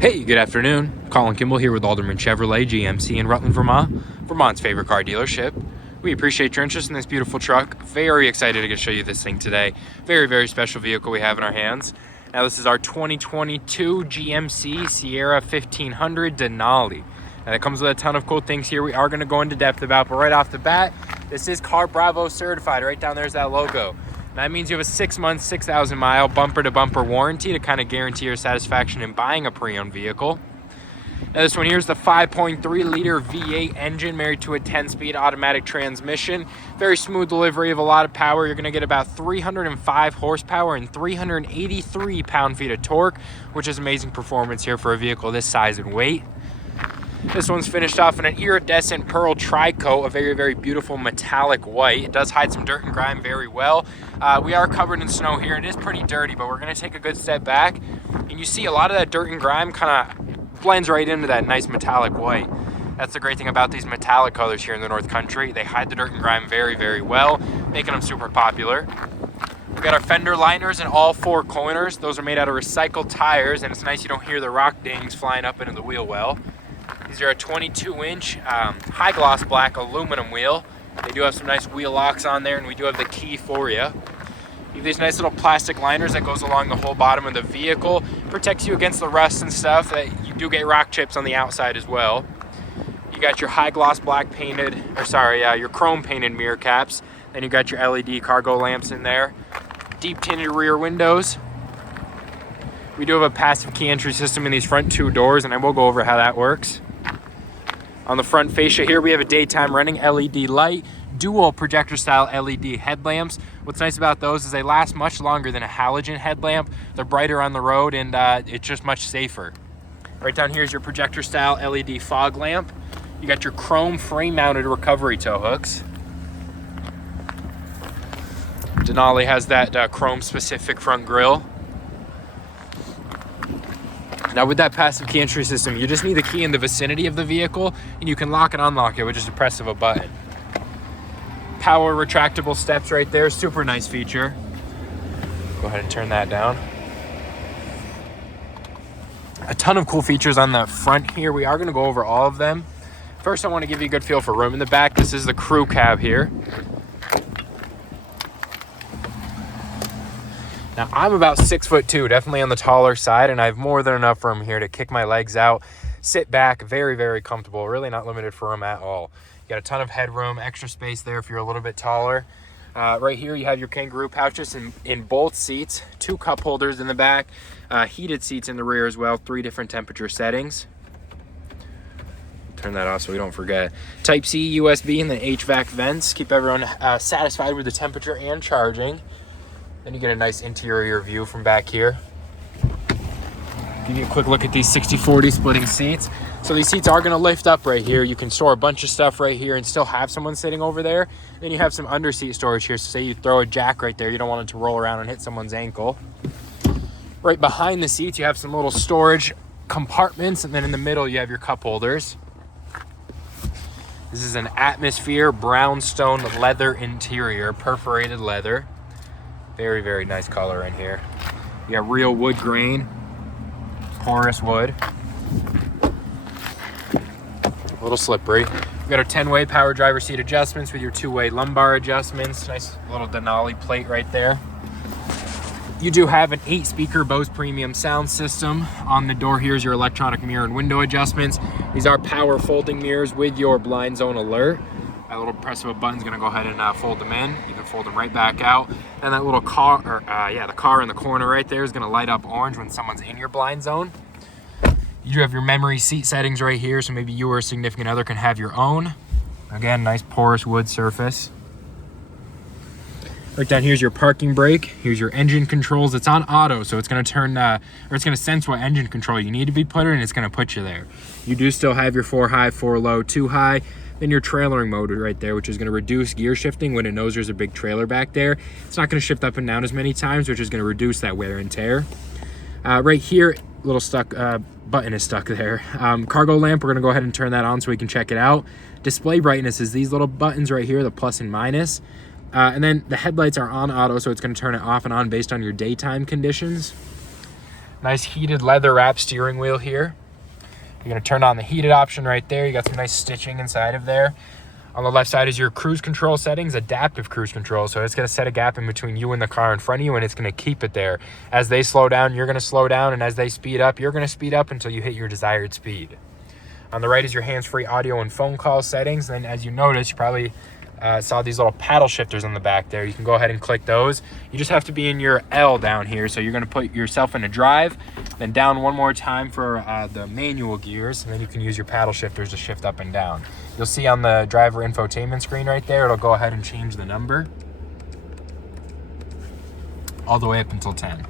Hey, good afternoon. Colin Kimball here with Alderman Chevrolet GMC in Rutland, Vermont, Vermont's favorite car dealership. We appreciate your interest in this beautiful truck. Very excited to show you this thing today. Very, very special vehicle we have in our hands. Now this is our 2022 GMC Sierra 1500 Denali. And it comes with a ton of cool things here we are going to go into depth about, but right off the bat, this is Car Bravo certified. Right down there's that logo. That means you have a 6-month, 6,000-mile bumper-to-bumper warranty to kind of guarantee your satisfaction in buying a pre-owned vehicle. Now this one here is the 5.3-liter V8 engine married to a 10-speed automatic transmission. Very smooth delivery of a lot of power. You're going to get about 305 horsepower and 383 pound-feet of torque, which is amazing performance here for a vehicle this size and weight. This one's finished off in an iridescent pearl tri-coat, a very, very beautiful metallic white. It does hide some dirt and grime very well. We are covered in snow here. It is pretty dirty, but we're going to take a good step back. And you see a lot of that dirt and grime kind of blends right into that nice metallic white. That's the great thing about these metallic colors here in the North Country. They hide the dirt and grime very, very well, making them super popular. We got our fender liners in all 4 corners. Those are made out of recycled tires, and it's nice you don't hear the rock dings flying up into the wheel well. These are a 22-inch high gloss black aluminum wheel. They do have some nice wheel locks on there, and we do have the key for you. You have these nice little plastic liners that goes along the whole bottom of the vehicle. Protects you against the rust and stuff. That you do get rock chips on the outside as well. You got your high gloss black painted, your chrome painted mirror caps. Then you got your LED cargo lamps in there. Deep tinted rear windows. We do have a passive key entry system in these front 2 doors, and I will go over how that works. On the front fascia here, we have a daytime running LED light, dual projector style LED headlamps. What's nice about those is they last much longer than a halogen headlamp. They're brighter on the road, and it's just much safer. Right down here is your projector style LED fog lamp. You got your chrome frame mounted recovery tow hooks. Denali has that chrome specific front grille. Now with that passive key entry system, you just need the key in the vicinity of the vehicle, and you can lock and unlock it with just a press of a button. Power retractable steps right there, super nice feature. Go ahead and turn that down. A ton of cool features on the front here. We are going to go over all of them. First, I want to give you a good feel for room in the back. This is the crew cab here. Now, I'm about 6'2", definitely on the taller side, and I have more than enough room here to kick my legs out, sit back, very, very comfortable, really not limited for room at all. You got a ton of headroom, extra space there if you're a little bit taller. Right here, you have your kangaroo pouches in both seats, 2 cup holders in the back, heated seats in the rear as well, 3 different temperature settings. Turn that off so we don't forget. Type-C USB and then HVAC vents, keep everyone satisfied with the temperature and charging. Then you get a nice interior view from back here. Give you a quick look at these 60/40 splitting seats. So these seats are going to lift up right here. You can store a bunch of stuff right here and still have someone sitting over there. Then you have some underseat storage here. So say you throw a jack right there, you don't want it to roll around and hit someone's ankle. Right behind the seats, you have some little storage compartments, and then in the middle, you have your cup holders. This is an atmosphere brownstone leather interior, perforated leather. Very, very nice color in here. You got real wood grain, porous wood. A little slippery. We got our 10-way power driver seat adjustments with your 2-way lumbar adjustments. Nice little Denali plate right there. You do have an 8-speaker Bose premium sound system. On the door here is your electronic mirror and window adjustments. These are power folding mirrors with your blind zone alert. That little press of a button is going to go ahead and fold them in. You can fold them right back out. And that little car, the car in the corner right there is going to light up orange when someone's in your blind zone. You do have your memory seat settings right here, so maybe you or a significant other can have your own. Again, nice porous wood surface. Right down here's your parking brake. Here's your engine controls. It's on auto, so it's going to turn, it's going to sense what engine control you need to be put in, and it's going to put you there. You do still have your 4 high, 4 low, 2 high. Then your trailering mode right there, which is going to reduce gear shifting when it knows there's a big trailer back there. It's not going to shift up and down as many times, which is going to reduce that wear and tear. Right here, little button is stuck there. Cargo lamp, we're going to go ahead and turn that on so we can check it out. Display brightness is these little buttons right here, the plus and minus. And then the headlights are on auto, so it's going to turn it off and on based on your daytime conditions. Nice heated leather wrap steering wheel here. You're gonna turn on the heated option right there. You got some nice stitching inside of there. On the left side is your cruise control settings, adaptive cruise control. So it's gonna set a gap in between you and the car in front of you, and it's gonna keep it there. As they slow down, you're gonna slow down, and as they speed up, you're gonna speed up until you hit your desired speed. On the right is your hands-free audio and phone call settings. Then as you notice, you probably saw these little paddle shifters on the back there. You can go ahead and click those. You just have to be in your L down here. So you're gonna put yourself into drive, then down one more time for the manual gears, and then you can use your paddle shifters to shift up and down. You'll see on the driver infotainment screen right there, it'll go ahead and change the number all the way up until 10.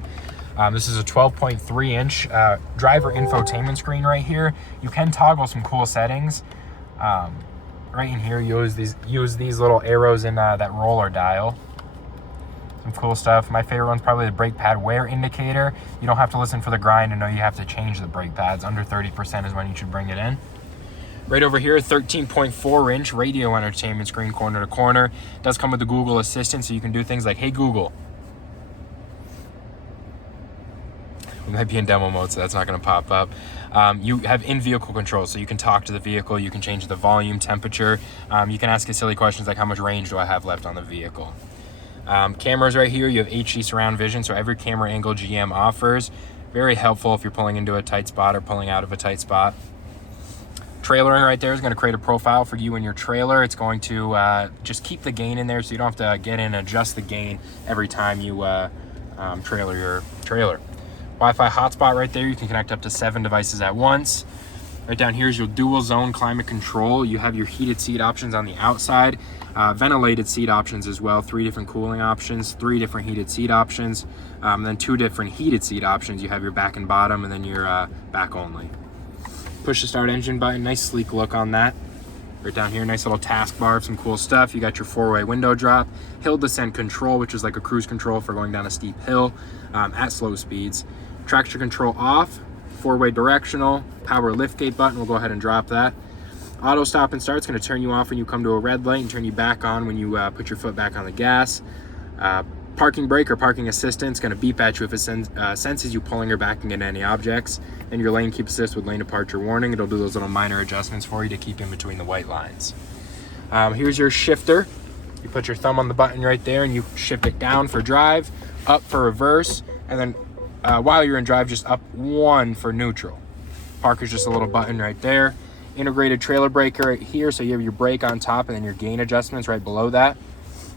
This is a 12.3-inch driver infotainment screen right here. You can toggle some cool settings. Right in here, you use these little arrows in that roller dial. Some cool stuff. My favorite one's probably the brake pad wear indicator. You don't have to listen for the grind to know you have to change the brake pads. Under 30% is when you should bring it in. Right over here, 13.4-inch radio entertainment screen, corner to corner. It does come with the Google Assistant, so you can do things like, hey Google. We might be in demo mode, so that's not going to pop up. You have in-vehicle control, so you can talk to the vehicle, you can change the volume, temperature. You can ask it silly questions like, how much range do I have left on the vehicle? Cameras right here, you have HD surround vision, so every camera angle GM offers. Very helpful if you're pulling into a tight spot or pulling out of a tight spot. Trailering right there is going to create a profile for you and your trailer. It's going to just keep the gain in there, so you don't have to get in and adjust the gain every time you trailer your trailer. Wi-Fi hotspot right there. You can connect up to 7 devices at once. Right down here is your dual zone climate control. You have your heated seat options on the outside, ventilated seat options as well, 3 different cooling options, 3 different heated seat options, then 2 different heated seat options. You have your back and bottom, and then your back only. Push to start engine button, nice sleek look on that. Right down here, nice little taskbar of some cool stuff. You got your 4-way window drop, hill descent control, which is like a cruise control for going down a steep hill at slow speeds. Traction control off, 4-way directional, power liftgate button, we'll go ahead and drop that. Auto stop and start is going to turn you off when you come to a red light and turn you back on when you put your foot back on the gas. Parking brake or parking assistance going to beep at you if it senses you pulling or backing into any objects. And your lane keep assist with lane departure warning. It'll do those little minor adjustments for you to keep in between the white lines. Here's your shifter. You put your thumb on the button right there and you shift it down for drive, up for reverse, and then while you're in drive, just up 1 for neutral. Park is just a little button right there. Integrated trailer breaker right here, so you have your brake on top and then your gain adjustments right below that.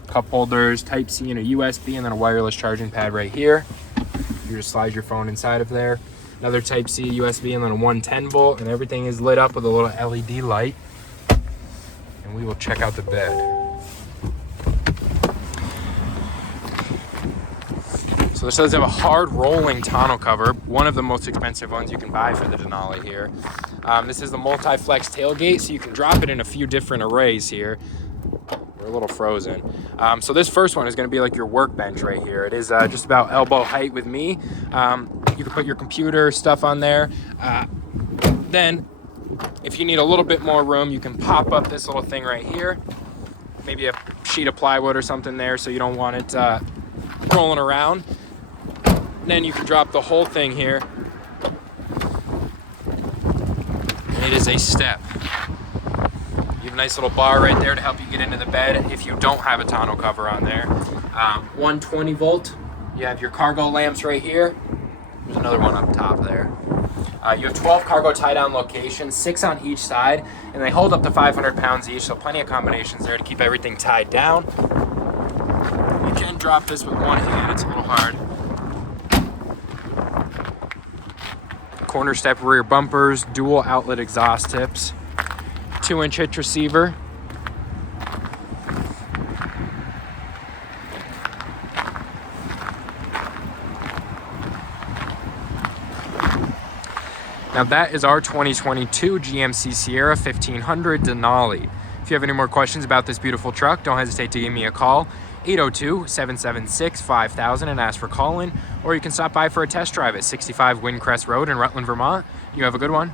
Cup holders, Type-C and a USB, and then a wireless charging pad right here. You just slide your phone inside of there. Another Type-C, USB, and then a 110 volt, and everything is lit up with a little LED light. And we will check out the bed. So this does have a hard rolling tonneau cover, one of the most expensive ones you can buy for the Denali here. This is the multi-flex tailgate, so you can drop it in a few different arrays here. We're a little frozen. So this first one is going to be like your workbench right here. It is just about elbow height with me. You can put your computer stuff on there. Then, if you need a little bit more room, you can pop up this little thing right here. Maybe a sheet of plywood or something there so you don't want it rolling around. Then you can drop the whole thing here. And it is a step. You have a nice little bar right there to help you get into the bed if you don't have a tonneau cover on there. 120 volt. You have your cargo lamps right here. There's another one up top there. You have 12 cargo tie-down locations, 6 on each side, and they hold up to 500 pounds each, so plenty of combinations there to keep everything tied down. You can drop this with one hand, it's a little hard. Corner step rear bumpers, dual outlet exhaust tips, 2-inch hitch receiver. Now that is our 2022 GMC Sierra 1500 Denali. If you have any more questions about this beautiful truck, don't hesitate to give me a call, 802-776-5000, and ask for Colin, or you can stop by for a test drive at 65 Windcrest Road in Rutland, Vermont. You have a good one.